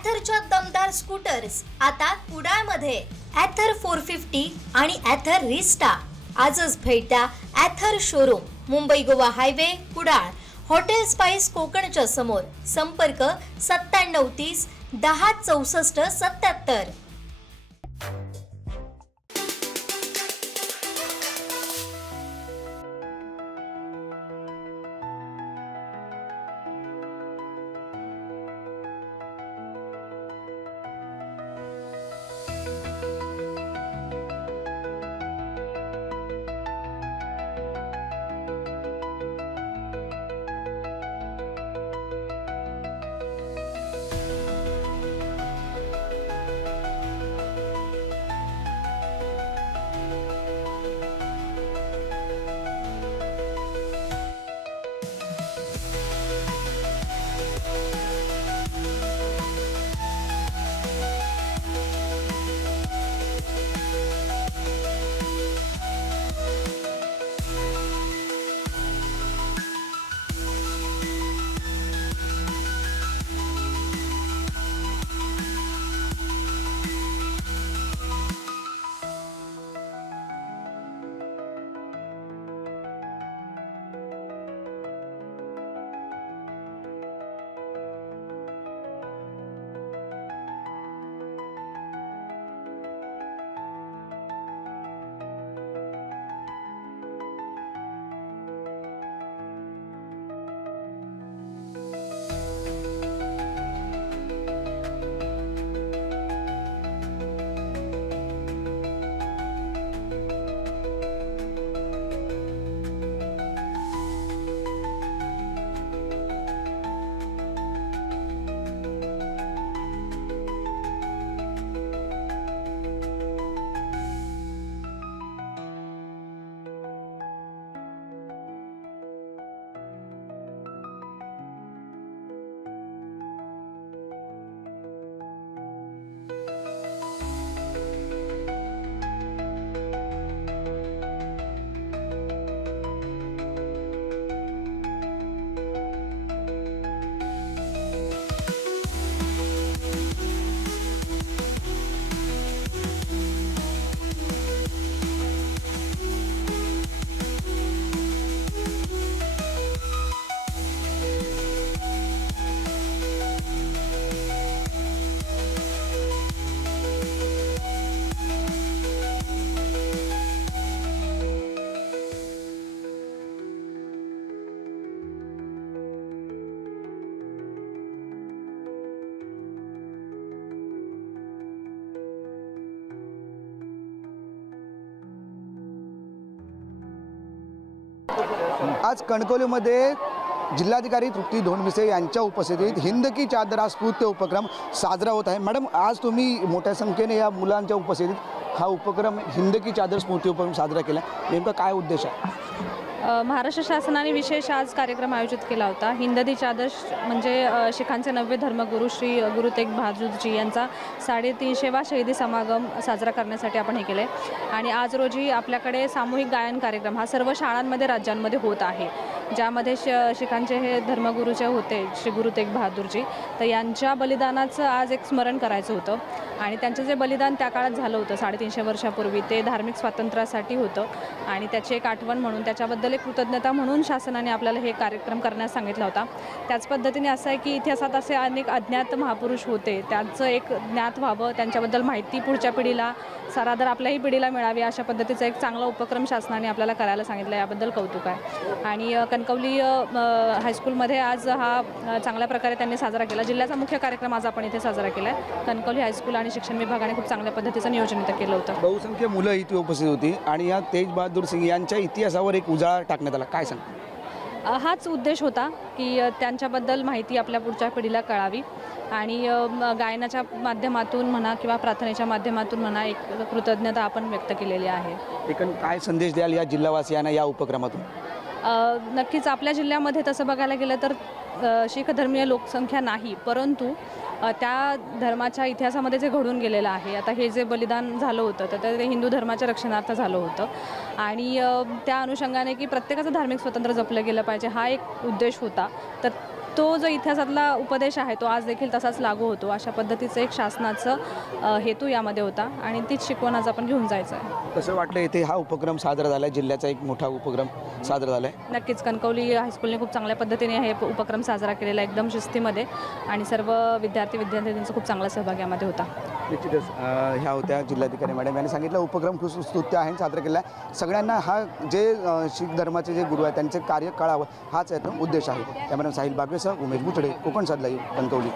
ॲथरच्या दमदार स्कूटर्स आता कुडाळमध्ये. ॲथर 450 आणि ॲथर रिस्टा. आजच भेट द्या Ather showroom, Mumbai Goa highway, Kudal. Hotel spice कोकणच्या समोर. संपर्क 9730 10 64 77. आज कणकवलीमध्ये जिल्हाधिकारी तृप्ती धोंडमिसे यांच्या उपस्थितीत हिंद की चादर स्फूर्ती उपक्रम साजरा होत आहे. मॅडम, आज तुम्ही मोठ्या संख्येने या मुलांच्या उपस्थितीत हा उपक्रम हिंद की चादर स्फूर्ती उपक्रम साजरा केला. नेमका काय उद्देश आहे? महाराष्ट्र शासनाने विशेष आज कार्यक्रम आयोजित केला होता. हिंद की चादर म्हणजे शिखांचे 9वे धर्मगुरू श्री गुरु तेग बहादूरजी यांचा 350वा शहीदी समागम साजरा करण्यासाठी आपण हे केले. आणि आज रोजी आपल्याकडे सामूहिक गायन कार्यक्रम हा सर्व शाळांमध्ये राज्यांमध्ये होत आहे, ज्यामध्ये शिखांचे हे धर्मगुरूचे होते श्री गुरु तेग बहादूरजी. तर यांच्या बलिदानाचं आज एक स्मरण करायचं होतं. आणि त्यांचं जे बलिदान त्या काळात झालं होतं 350 वर्षापूर्वी, ते धार्मिक स्वातंत्र्यासाठी होतं. आणि त्याची एक आठवण म्हणून, त्याच्याबद्दल एक कृतज्ञता म्हणून शासनाने आपल्याला हे कार्यक्रम करण्यास सांगितला होता. त्याच पद्धतीने असं आहे की इतिहासात असे अनेक अज्ञात महापुरुष होते, त्यांचं एक ज्ञात व्हावं, त्यांच्याबद्दल माहिती पुढच्या पिढीला, सरादर आपल्याही पिढीला मिळावी, अशा पद्धतीचा एक चांगला उपक्रम शासनाने आपल्याला करायला सांगितलं. याबद्दल कौतुक आहे. आणि कणकवली हायस्कूलमध्ये आज हा चांगल्या प्रकारे त्यांनी साजरा केला. जिल्ह्याचा मुख्य कार्यक्रम आज आपण इथे साजरा केला आहे. कणकवली हायस्कूल आणि शिक्षण विभागाने खूप चांगल्या पद्धतीचं नियोजन इथं केलं होतं. बहुसंख्य मुलं इथे उपस्थित होती आणि या तेज बहादूर सिंग यांच्या इतिहासावर एक उजाळा टाकण्यात आला. काय सांग? हाच उद्देश होता की त्यांच्याबद्दल माहिती आपल्या पुढच्या पिढीला कळावी आणि गायनाच्या माध्यमातून म्हणा किंवा प्रार्थनेच्या माध्यमातून म्हणा एक कृतज्ञता आपण व्यक्त केलेली आहे. एकूण काय संदेश द्याल या जिल्हावासियांना या उपक्रमातून? नक्कीच आपल्या जिल्ह्यामध्ये तसं बघायला गेलं तर शीख धर्मीय लोकसंख्या नाही, परंतु त्या धर्माच्या इतिहासामध्ये जे घडून गेलेलं आहे, आता हे जे बलिदान झालं होतं तर ते हिंदू धर्माच्या रक्षणार्थ झालं होतं आणि त्या अनुषंगाने की प्रत्येकाचं धार्मिक स्वातंत्र्य जपलं गेलं पाहिजे हा एक उद्देश होता. तर तो जो इतिहासातला उपदेश आहे तो आज देखील तसाच लागू होतो. अशा पद्धतीचं एक शासनाचं हेतू यामध्ये होता आणि तीच शिकवण आज आपण घेऊन जायचं आहे. कसं वाटलं इथे हा उपक्रम साजरा झाला आहे, जिल्ह्याचा एक मोठा उपक्रम साजरा झाला आहे? नक्कीच कणकवली हायस्कूलने खूप चांगल्या पद्धतीने हे उपक्रम साजरा केलेला आहे, एकदम शिस्तीमध्ये, आणि सर्व विद्यार्थ्यांचा खूप चांगला सहभाग यामध्ये होता. निश्चितच ह्या होत्या जिल्हाधिकारी मॅडम यांनी सांगितलं उपक्रम खूप स्तुत्य आहे, साजरा केला आहे. सगळ्यांना हा जे शीख धर्माचे जे गुरु आहेत त्यांचे कार्य कळावं हाच याचा उद्देश आहे. कॅमेरामॅन साहिल बागवेसह उमेश बुचडे, कोकण साधला कणकवली.